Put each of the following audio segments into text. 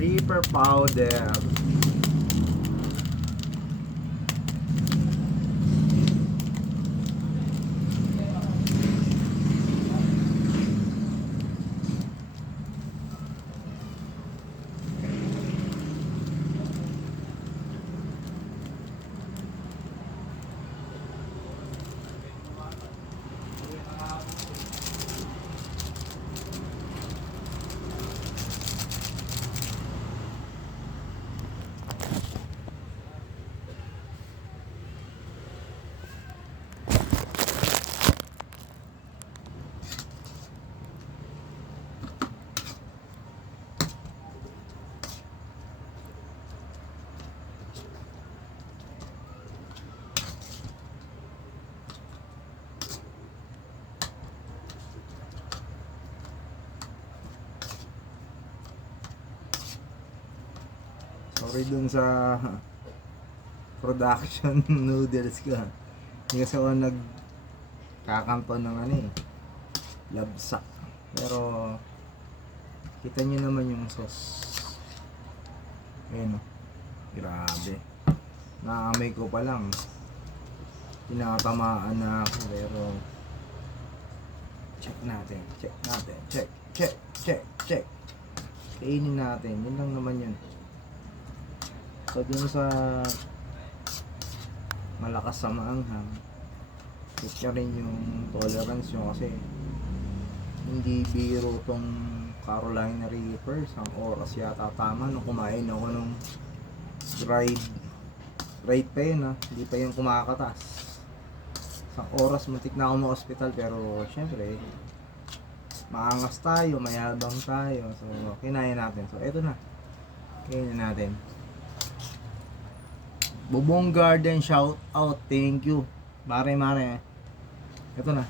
Reaper powder. Sorry dun sa production noodles ko. Hindi kasi ako nagkakampo ng ano eh, labsak. Pero kita nyo naman yung sauce. Ayun o. Grabe. Naamoy ko pa lang. Tinatamaan na ako. Pero check natin. Check. Kainin natin. Yun lang naman yun. So dun sa malakas sa maanghang, check nyo rin yung tolerance nyo kasi hindi biro tong Carolina Reaper. Isang oras yata tama nung kumain ako nung dried pa yun ha. Hindi pa yung kumakatas. Isang oras muntik na ako ma-hospital, pero syempre maangas tayo, mayabang tayo. So kinaya natin. So eto na, kinain natin. Bubong Garden, shout out, thank you. Mare. Ito na.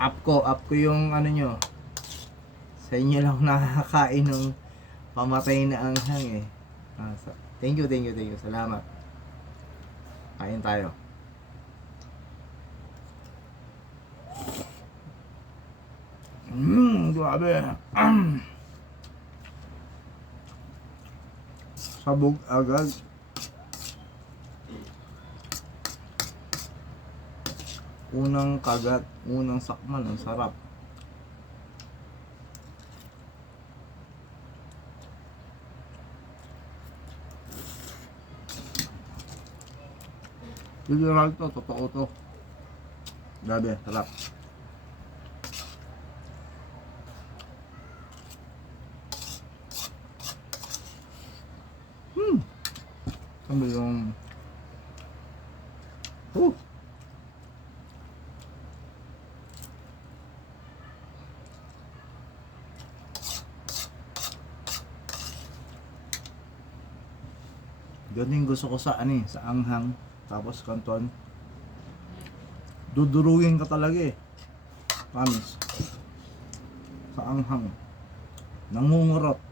Up ko yung ano nyo. Sa inyo lang nakakain ng pamatay na anghang eh. Thank you. Salamat. Kain tayo. Grabe. Sabog agad. Unang kagat, unang sakman, ang sarap. Literal to, totoo to. Grabe, sarap. Sabi yung ganun yung gusto ko sa ano eh, sa anghang, tapos kanton. Duduruin ka talaga eh. Promise. Sa anghang. Nangungurot.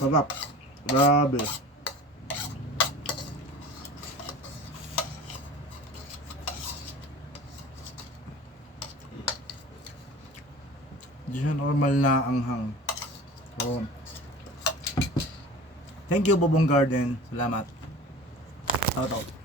Sarap. Grabe. Hindi siya normal na anghang. So, thank you Bubong Garden. Salamat. Shout out.